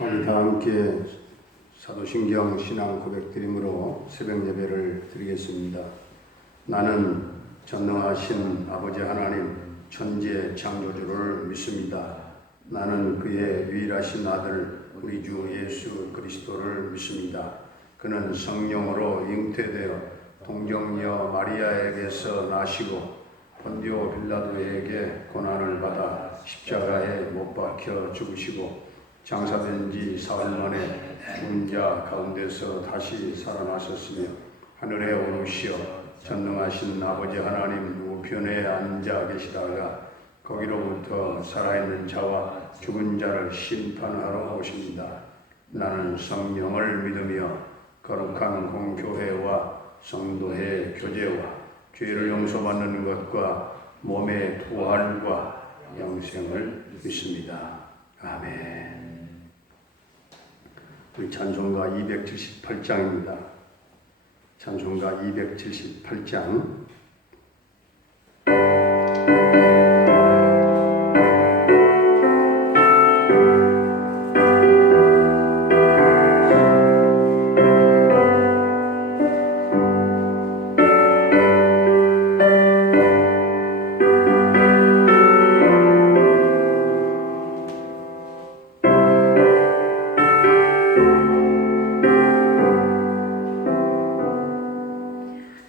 오늘 다 함께 사도신경 신앙 고백드림으로 새벽 예배를 드리겠습니다. 나는 전능하신 아버지 하나님 천지의 창조주를 믿습니다. 나는 그의 유일하신 아들 우리 주 예수 그리스도를 믿습니다. 그는 성령으로 잉태되어 동정녀 마리아에게서 나시고 본디오 빌라도에게 고난을 받아 십자가에 못 박혀 죽으시고 장사된 지 사흘 만에 죽은 자 가운데서 다시 살아나셨으며 하늘에 오르시어 전능하신 아버지 하나님 우편에 앉아 계시다가 거기로부터 살아있는 자와 죽은 자를 심판하러 오십니다. 나는 성령을 믿으며 거룩한 공교회와 성도의 교제와 죄를 용서받는 것과 몸의 부활과 영생을 믿습니다. 아멘. 우리 찬송가 278장입니다. 찬송가 278장.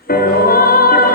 너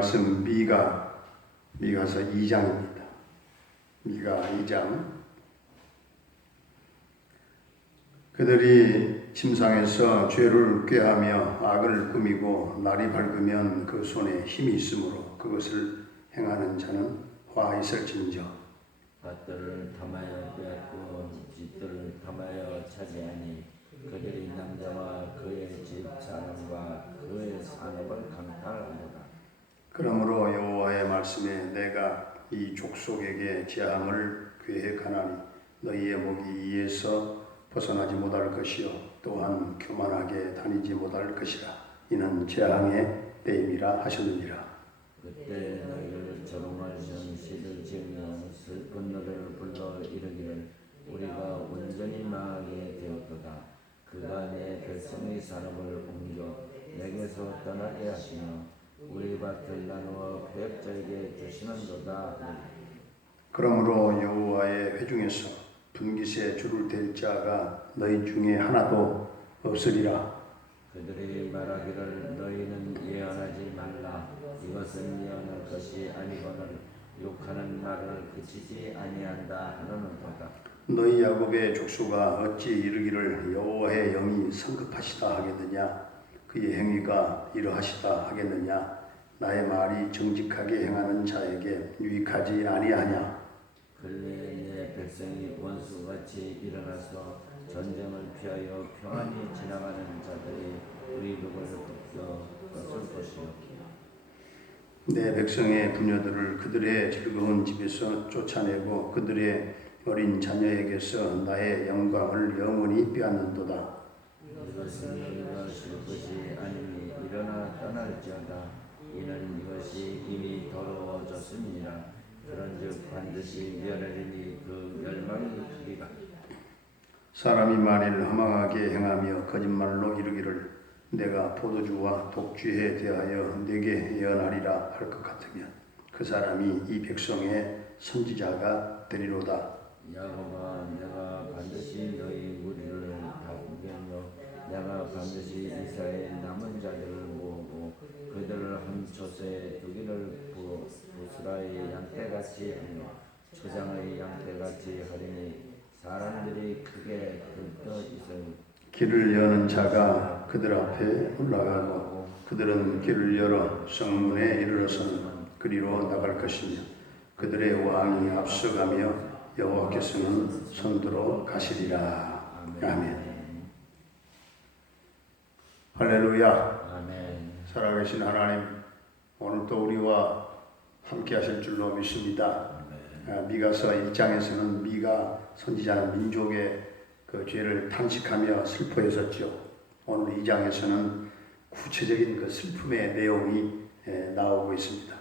말씀 미가서 2장입니다. 미가 2장. 그들이 침상에서 죄를 꾀하며 악을 꾸미고 날이 밝으면 그 손에 힘이 있으므로 그것을 행하는 자는 화 있을진저. 밭들을 탐하여 빼앗고 집들을 탐하여 차지하니 그들이 남자와 그의 집 사람과 그의 산업을 강탈하노라. 그러므로 여호와의 말씀에 내가 이 족속에게 재앙을 계획하나니 너희의 목이 이에서 벗어나지 못할 것이요 또한 교만하게 다니지 못할 것이라. 이는 재앙의 때임이라 하셨느니라. 그때 너희를 조롱할 시를 지으며 슬픈 노래를 불러 이르기를 우리가 온전히 망하게 되었도다. 그가 내 백성의 산업을 옮겨 내게서 떠나게 하시며 우리 밭을 나누어 배역자에게 주시는도다. 그러므로 여호와의 회중에서 분깃에 줄을 댈 자가 너희 중에 하나도 없으리라. 그들이 말하기를 너희는 예언하지 말라. 이것은 예언할 것이 아니거늘 욕하는 말을 그치지 아니한다 하는도다. 너희 야곱의 족속아 어찌 이르기를 여호와의 영이 성급하시다 하겠느냐. 그의 행위가 이러하시다 하겠느냐. 나의 말이 정직하게 행하는 자에게 유익하지 아니하냐. 근래에 내 백성이 원수같이 일어나서 전쟁을 피하여 평안히 지나가는 자들이 의복을 벗겨 것을 보시오. 내 백성의 부녀들을 그들의 즐거운 집에서 쫓아내고 그들의 어린 자녀에게서 나의 영광을 영원히 빼앗는도다. 이것은 너희가 쉴 것이 아니니 일어나 떠날지어다. 이는 이것이 이미 더러워졌습니다. 그런즉 반드시 멸하리니 그 멸망이 크리라. 사람이 만일 허망하게 행하며 거짓말로 이르기를 내가 포도주와 독주에 대하여 내게 예언하리라 할 것 같으면 그 사람이 이 백성의 선지자가 되리로다. 야곱아, 내가 반드시 너희 무리를 바꾸게 하며 내가 반드시 이스라엘 남은 자들을 모으고 그들을 한 솥에 두기를 부스라의 양떼같이 하며 초장의 양떼같이 하리니 사람들이 크게 들떠 있으니 길을 여는 자가 그들 앞에 올라가고 그들은 길을 열어 성문에 이르러서는 그리로 나갈 것이며 그들의 왕이 앞서가며 여호와께서는 손들어 가시리라. 아멘. 할렐루야. 아멘. 살아계신 하나님, 오늘도 우리와 함께 하실 줄로 믿습니다. 미가서 1장에서는 미가 선지자는 민족의 그 죄를 탄식하며 슬퍼했었죠. 오늘 2장에서는 구체적인 그 슬픔의 내용이 나오고 있습니다.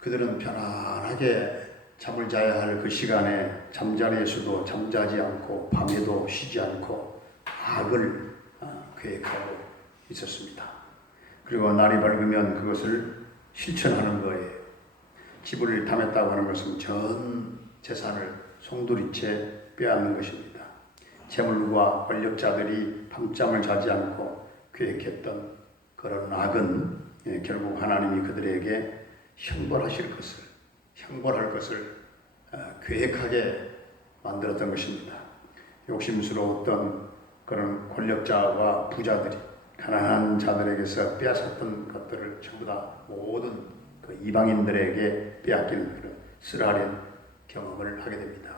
그들은 편안하게 잠을 자야 할 그 시간에 잠자리에서도 잠자지 않고 밤에도 쉬지 않고 악을 계획하고 있었습니다. 그리고 날이 밝으면 그것을 실천하는 거예요. 집을 탐했다고 하는 것은 전 재산을 송두리째 빼앗는 것입니다. 재물과 권력자들이 밤잠을 자지 않고 계획했던 그런 악은 결국 하나님이 그들에게 형벌할 것을 계획하게 만들었던 것입니다. 욕심스러웠던 그런 권력자와 부자들이 가난한 자들에게서 빼앗았던 것들을 전부 다 모든 그 이방인들에게 빼앗기는 그런 쓰라린 경험을 하게 됩니다.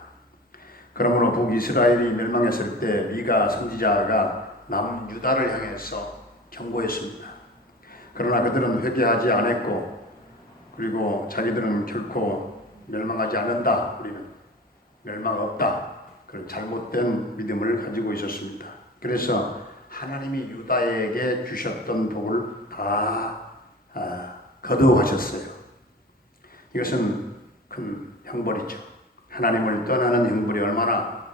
그러므로 북이스라엘이 멸망했을 때 미가 선지자가 남유다를 향해서 경고했습니다. 그러나 그들은 회개하지 않았고, 그리고 자기들은 결코 멸망하지 않는다, 우리는 멸망 없다, 그런 잘못된 믿음을 가지고 있었습니다. 그래서 하나님이 유다에게 주셨던 복을 다 거두어가셨어요. 이것은 큰 형벌이죠. 하나님을 떠나는 형벌이 얼마나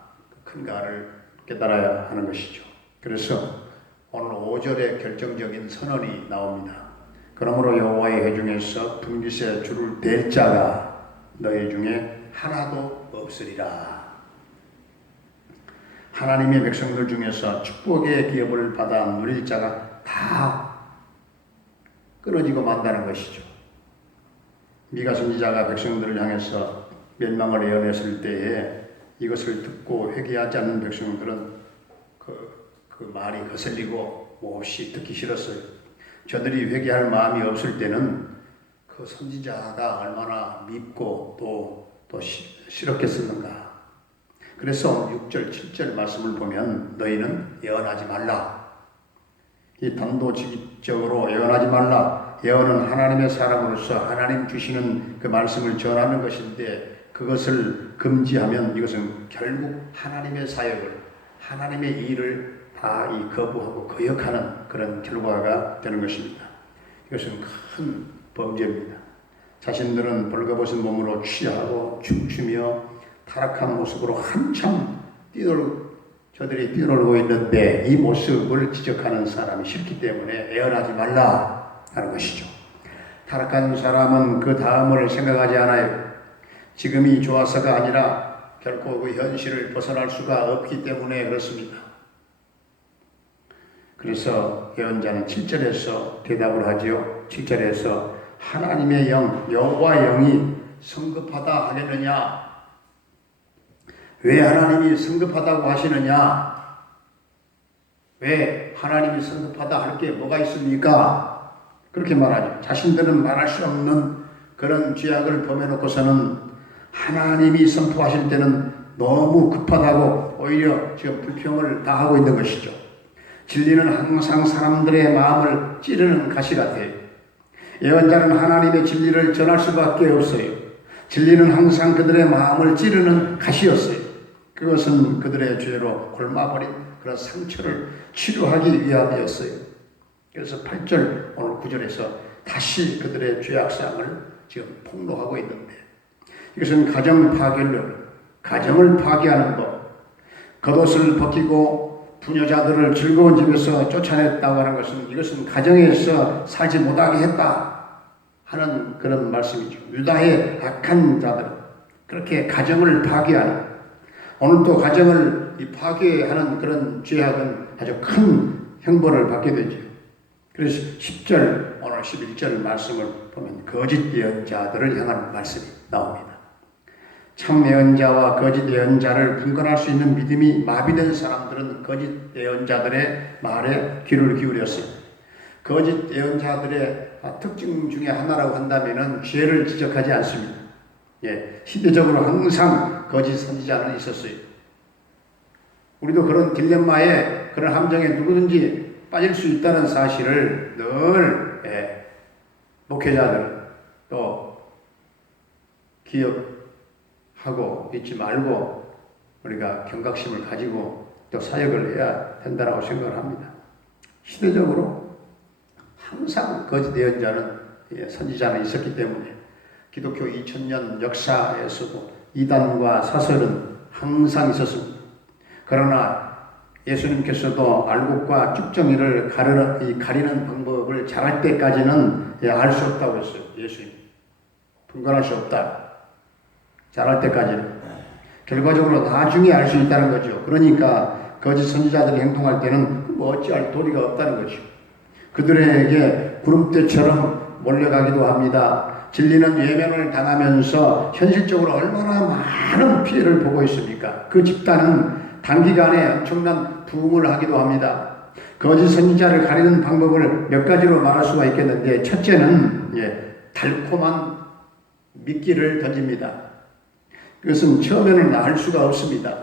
큰가를 깨달아야 하는 것이죠. 그래서 오늘 5절에 결정적인 선언이 나옵니다. 그러므로 여호와의 회중에서 분깃에 줄을 댈 자가 너희 중에 하나도 없으리라. 하나님의 백성들 중에서 축복의 기업을 받아 누릴 자가 다 끊어지고 만다는 것이죠. 미가 선지자가 백성들을 향해서 멸망을 예언했을 때에 이것을 듣고 회개하지 않는 백성들은 그 말이 거슬리고 몹시 듣기 싫었어요. 저들이 회개할 마음이 없을 때는 그 선지자가 얼마나 밉고 또 싫었겠었는가. 그래서 6절, 7절 말씀을 보면 너희는 예언하지 말라. 이 단도직입적으로 예언하지 말라. 예언은 하나님의 사람으로서 하나님 주시는 그 말씀을 전하는 것인데 그것을 금지하면 이것은 결국 하나님의 사역을, 하나님의 일을 다 거부하고 거역하는 그런 결과가 되는 것입니다. 이것은 큰 범죄입니다. 자신들은 벌거벗은 몸으로 취하고 춤추며 타락한 모습으로 한참 저들이 뛰놀고 있는데 이 모습을 지적하는 사람이 싫기 때문에 예언하지 말라 하는 것이죠. 타락한 사람은 그 다음을 생각하지 않아요. 지금이 좋아서가 아니라 결코 그 현실을 벗어날 수가 없기 때문에 그렇습니다. 그래서 예언자는 7절에서 대답을 하지요. 7절에서 하나님의 영, 여호와의 영이 성급하다 하겠느냐? 왜 하나님이 성급하다고 하시느냐? 왜 하나님이 성급하다 할 게 뭐가 있습니까? 그렇게 말하죠. 자신들은 말할 수 없는 그런 죄악을 범해놓고서는 하나님이 선포하실 때는 너무 급하다고 오히려 지금 불평을 다 하고 있는 것이죠. 진리는 항상 사람들의 마음을 찌르는 가시 같아요. 예언자는 하나님의 진리를 전할 수밖에 없어요. 진리는 항상 그들의 마음을 찌르는 가시였어요. 그것은 그들의 죄로 골마버린 그런 상처를 치료하기 위함이었어요. 그래서 8절 오늘 9절에서 다시 그들의 죄악상을 지금 폭로하고 있는데 이것은 가정 파괴를, 가정을 파괴하는 법, 겉옷을 벗기고 부녀자들을 즐거운 집에서 쫓아냈다고 하는 것은 이것은 가정에서 살지 못하게 했다 하는 그런 말씀이죠. 유다의 악한 자들, 그렇게 가정을 파괴하는, 오늘도 가정을 파괴하는 그런 죄악은 아주 큰 형벌을 받게 되죠. 그래서 10절, 오늘 11절 말씀을 보면 거짓 예언자들을 향한 말씀이 나옵니다. 참 예언자와 거짓 예언자를 분간할 수 있는 믿음이 마비된 사람들은 거짓 예언자들의 말에 귀를 기울였어요. 거짓 예언자들의 특징 중에 하나라고 한다면 죄를 지적하지 않습니다. 시대적으로 항상 거짓 선지자는 있었어요. 우리도 그런 딜레마에, 그런 함정에 누구든지 빠질 수 있다는 사실을 늘 목회자들 또 기억하고 잊지 말고 우리가 경각심을 가지고 또 사역을 해야 된다고 생각을 합니다. 시대적으로 항상 거짓 예언자는, 선지자는 있었기 때문에 기독교 2000년 역사에서도 이단과 사설은 항상 있었습니다. 그러나 예수님께서도 알곡과 쭉정이를 가리는 방법을 잘할 때까지는 알 수 없다고 했어요. 예수님. 분간할 수 없다. 잘할 때까지는. 결과적으로 나중에 알 수 있다는 거죠. 그러니까 거짓 선지자들이 행동할 때는 어찌할 도리가 없다는 거죠. 그들에게 구름대처럼 몰려가기도 합니다. 진리는 예면을 당하면서 현실적으로 얼마나 많은 피해를 보고 있습니까? 그 집단은 단기간에 엄청난 부흥을 하기도 합니다. 거짓 선지자를 가리는 방법을 몇 가지로 말할 수가 있겠는데, 첫째는 달콤한 미끼를 던집니다. 그것은 처음에는 알 수가 없습니다.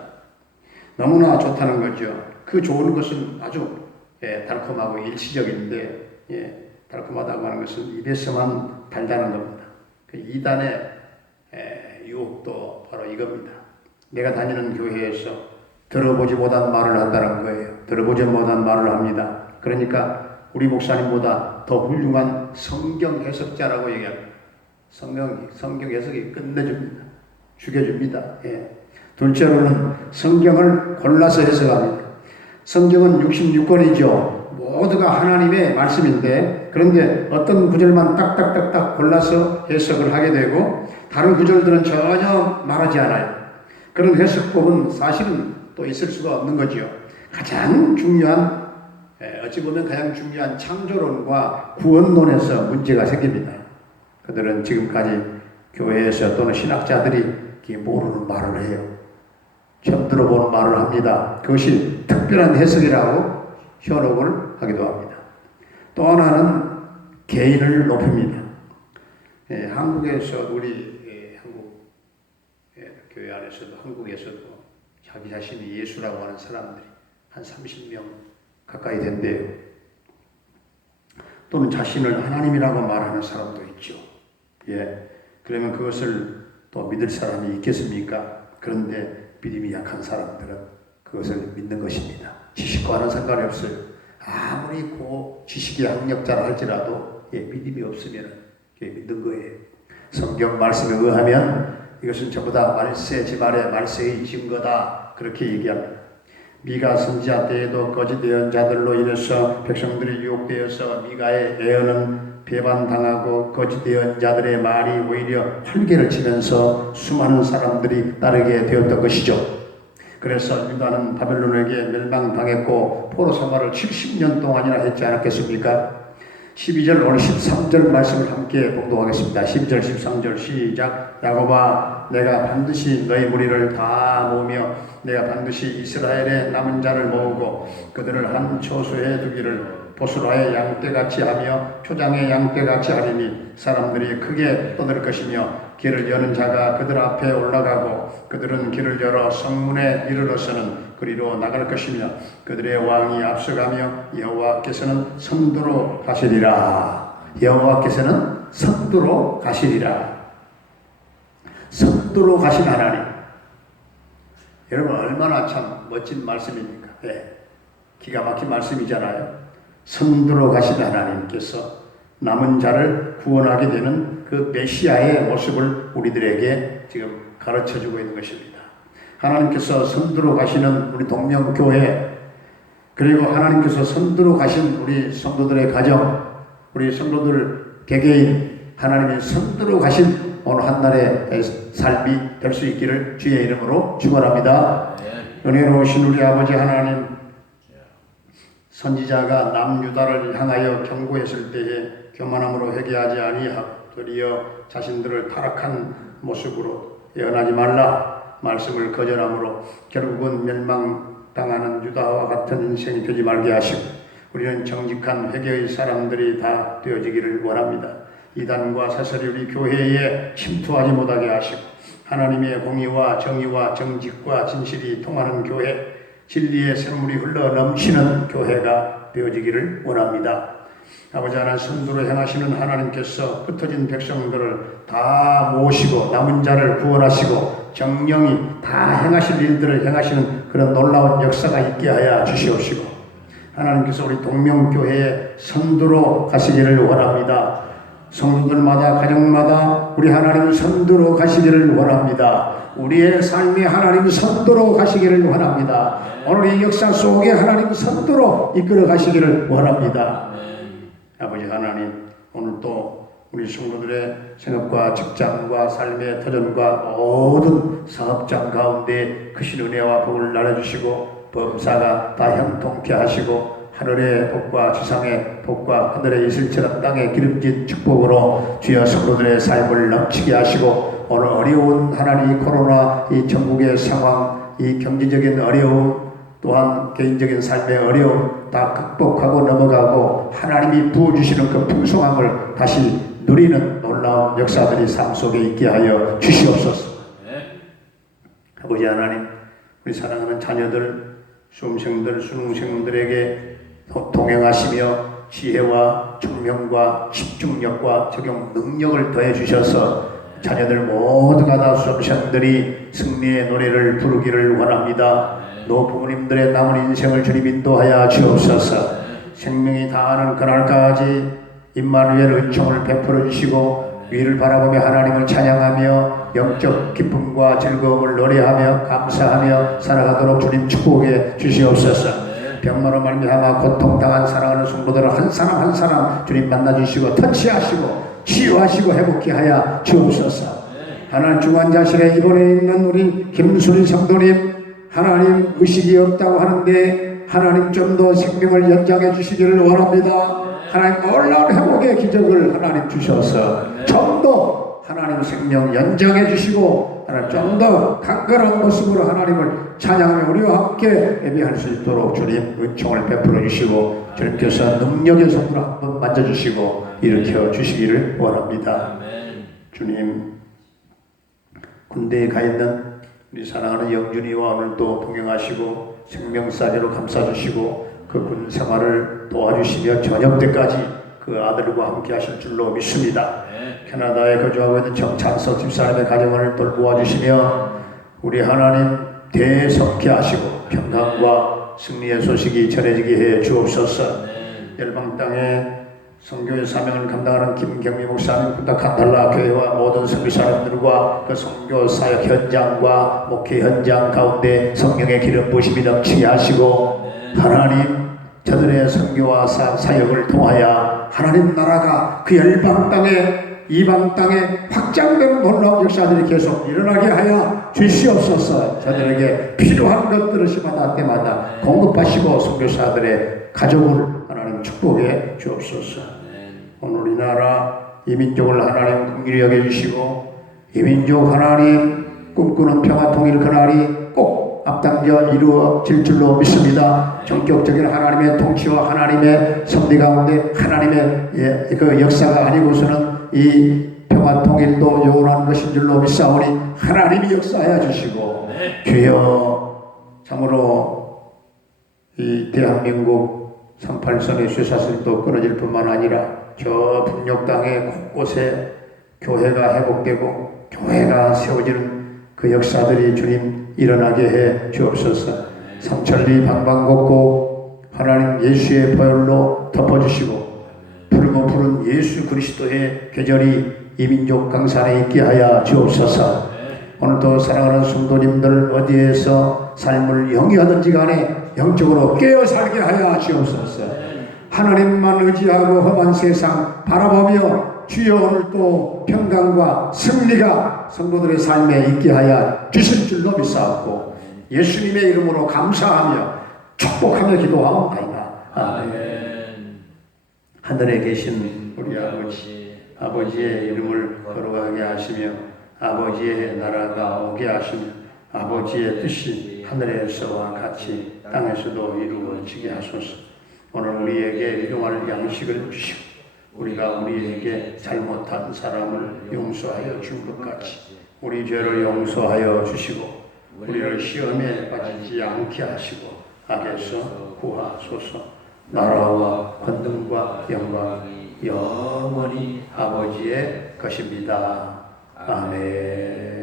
너무나 좋다는 거죠. 그 좋은 것은 아주 달콤하고 일시적인데 달콤하다고 하는 것은 입에서만 달다는 겁니다. 그 이단의 유혹도 바로 이겁니다. 내가 다니는 교회에서 들어보지 못한 말을 한다는 거예요. 들어보지 못한 말을 합니다. 그러니까 우리 목사님보다 더 훌륭한 성경 해석자라고 얘기합니다. 성경 해석이 끝내줍니다. 죽여줍니다. 예. 둘째로는 성경을 골라서 해석합니다. 성경은 66권이죠. 모두가 하나님의 말씀인데 그런데 어떤 구절만 딱딱딱딱 골라서 해석을 하게 되고 다른 구절들은 전혀 말하지 않아요. 그런 해석법은 사실은 또 있을 수가 없는 거죠. 가장 중요한 어찌 보면 가장 중요한 창조론과 구원론에서 문제가 생깁니다. 그들은 지금까지 교회에서 또는 신학자들이 모르는 말을 해요. 처음 들어보는 말을 합니다. 그것이 특별한 해석이라고 현혹을 하기도 합니다. 또 하나는 개인을 높입니다. 한국에서 우리 한국 교회 안에서도 한국에서도 자기 자신이 예수라고 하는 사람들이 한 30명 가까이 된대요. 또는 자신을 하나님이라고 말하는 사람도 있죠. 그러면 그것을 또 믿을 사람이 있겠습니까? 그런데 믿음이 약한 사람들은 그것을 믿는 것입니다. 지식과는 상관이 없어요. 아무리 지식이 학력자라 할지라도 믿음이 없으면 믿는 거예요. 성경 말씀에 의하면 이것은 전부 다 말세 지말의 말세의 증거다. 그렇게 얘기합니다. 미가 선지자 때에도 거짓 예언자들로 인해서 백성들이 유혹되어서 미가의 예언은 배반당하고 거짓 예언자들의 말이 오히려 활개를 치면서 수많은 사람들이 따르게 되었던 것이죠. 그래서 유다는 바벨론에게 멸망당했고 포로 생활을 70년 동안이나 했지 않았겠습니까? 12절 오늘 13절 말씀을 함께 봉독하겠습니다. 12절 13절 시작. 야곱아 내가 반드시 너희 무리를 다 모으며 내가 반드시 이스라엘의 남은 자를 모으고 그들을 한 초소에 두기를 보스라의 양떼같이 하며 초장의 양떼같이 하리니 사람들이 크게 떠들 것이며 길을 여는 자가 그들 앞에 올라가고 그들은 길을 열어 성문에 이르러서는 그리로 나갈 것이며 그들의 왕이 앞서가며 여호와께서는 선두로 가시리라. 여호와께서는 선두로 가시리라. 선두로 가신 하나님. 여러분 얼마나 참 멋진 말씀입니까? 기가 막힌 말씀이잖아요. 선두로 가신 하나님께서 남은 자를 구원하게 되는 그 메시아의 모습을 우리들에게 지금 가르쳐주고 있는 것입니다. 하나님께서 선두로 가시는 우리 동명교회, 그리고 하나님께서 선두로 가신 우리 성도들의 가정, 우리 성도들 개개인, 하나님이 선두로 가신 오늘 한날의 삶이 될 수 있기를 주의 이름으로 축원합니다. 은혜로우신 우리 아버지 하나님, 선지자가 남유다를 향하여 경고했을 때에 교만함으로 회개하지 아니하고 도리어 자신들을 타락한 모습으로 예언하지 말라 말씀을 거절함으로 결국은 멸망당하는 유다와 같은 인생이 되지 말게 하시고 우리는 정직한 회개의 사람들이 다 되어지기를 원합니다. 이단과 사설이 우리 교회에 침투하지 못하게 하시고 하나님의 공의와 정의와 정직과 진실이 통하는 교회, 진리의 샘물이 흘러 넘치는 교회가 되어지기를 원합니다. 아버지 하나님, 선두로 행하시는 하나님께서 흩어진 백성들을 다 모으시고 남은 자를 구원하시고 정령이 다 행하실 일들을 행하시는 그런 놀라운 역사가 있게 하여 주시옵시고 하나님께서 우리 동명교회의 선두로 가시기를 원합니다. 성도들마다 가정마다 우리 하나님 선두로 가시기를 원합니다. 우리의 삶이 하나님 선두로 가시기를 원합니다. 오늘 이 역사 속에 하나님 선두로 이끌어 가시기를 원합니다. 아버지 하나님, 오늘 또 우리 성도들의 생업과 직장과 삶의 터전과 모든 사업장 가운데 크신 은혜와 복을 나눠주시고 범사가 다 형통케 하시고 하늘의 복과 지상의 복과 하늘의 이슬처럼 땅에 기름진 축복으로 주여 성도들의 삶을 넘치게 하시고 오늘 어려운 하나님 코로나 이 전국의 상황, 이 경제적인 어려움 또한 개인적인 삶의 어려움 다 극복하고 넘어가고 하나님이 부어주시는 그 풍성함을 다시 누리는 놀라운 역사들이 삶 속에 있게 하여 주시옵소서. 아버지 하나님, 우리 사랑하는 자녀들, 수험생들, 수능생들에게 동행하시며 지혜와 총명과 집중력과 적용 능력을 더해 주셔서 자녀들 모두가 다 수험생들이 승리의 노래를 부르기를 원합니다. 노부모님들의 남은 인생을 주님 인도하여 주옵소서. 생명이 다하는 그날까지 임마누엘 은총을 베풀어 주시고 위를 바라보며 하나님을 찬양하며 영적 기쁨과 즐거움을 노래하며 감사하며 살아가도록 주님 축복해 주시옵소서. 병마로 말미암아 고통당한 사랑하는 성도들을 한 사람 한 사람 주님 만나주시고 터치하시고 치유하시고 회복케 하여 주옵소서. 하나님 중환자실에 입원해 있는 우리 김순희 성도님 하나님 의식이 없다고 하는데 하나님 좀 더 생명을 연장해 주시기를 원합니다. 하나님 놀라운 회복의 기적을 하나님 주셔서 좀 더 하나님 생명 연장해 주시고 하나님 좀 더 강건한 모습으로 하나님을 찬양하며 우리와 함께 예배할 수 있도록 주님 은총을 베풀어 주시고 주님께서 능력의 손으로 한번 만져주시고 일으켜 주시기를 원합니다. 주님 군대에 가 있는 우리 사랑하는 영준이와 오늘도 동행하시고 생명사제로 감싸주시고 그 군 생활을 도와주시며 저녁 때까지 그 아들과 함께 하실 줄로 믿습니다. 캐나다에 거주하고 있는 정찬석 집사람의 가정을 돌보아주시며 우리 하나님 대속케 하시고 평강과 승리의 소식이 전해지게 해 주옵소서. 열방 땅에 선교의 사명을 감당하는 김경미 목사님 부탁한 달라 교회와 모든 선교사님들과 그 선교 사역 현장과 목회 현장 가운데 성령의 기름 부심이 넘치게 하시고 하나님 저들의 선교와 사역을 통하여 하나님 나라가 그 열방 땅에 이방 땅에 확장되는 놀라운 역사들이 계속 일어나게 하여 주시옵소서. 저들에게 필요한 것들을 시마다 때마다 공급하시고 선교사들의 가족을 하나님 축복해 주옵소서. 오늘 우리나라 이민족을 하나님 긍휼히 여겨주시고 이민족 하나님 꿈꾸는 평화 통일 그날이 꼭 앞당겨 이루어질 줄로 믿습니다. 전격적인 하나님의 통치와 하나님의 섭리 가운데 하나님의 그 역사가 아니고서는 이 평화 통일도 요원한 것인 줄로 믿사오니 하나님이 역사하여 주시고 주여 참으로 이 대한민국 38선의 쇠사슬도 끊어질 뿐만 아니라 저 북녘 땅의 곳곳에 교회가 회복되고 교회가 세워지는 그 역사들이 주님 일어나게 해 주옵소서. 삼천리 방방곡곡 하나님 예수의 보혈로 덮어주시고 푸르고 푸른 예수 그리스도의 계절이 이민족 강산에 있게 하여 주옵소서. 오늘도 사랑하는 성도님들 어디에서 삶을 영위하든지 간에 영적으로 깨어 살게 하여 주옵소서. 하나님만 의지하고 험한 세상 바라보며 주여 오늘도 평강과 승리가 성도들의 삶에 있게 하여 주실 줄로 믿사옵고 예수님의 이름으로 감사하며 축복하며 기도하옵나이다. 아멘. 하늘에 계신 우리 아버지의 이름을 거룩하게 하시며 아버지의 나라가 오게 하시며 아버지의 뜻이 하늘에서와 같이 땅에서도 이루어지게 하소서. 오늘 우리에게 일용할 양식을 주시고 우리가 우리에게 잘못한 사람을 용서하여 준 것 같이 우리 죄를 용서하여 주시고 우리를 시험에 빠지지 않게 하시고 악에서 구하소서. 나라와 권능과 영광이 영원히 아버지의 것입니다. 아멘.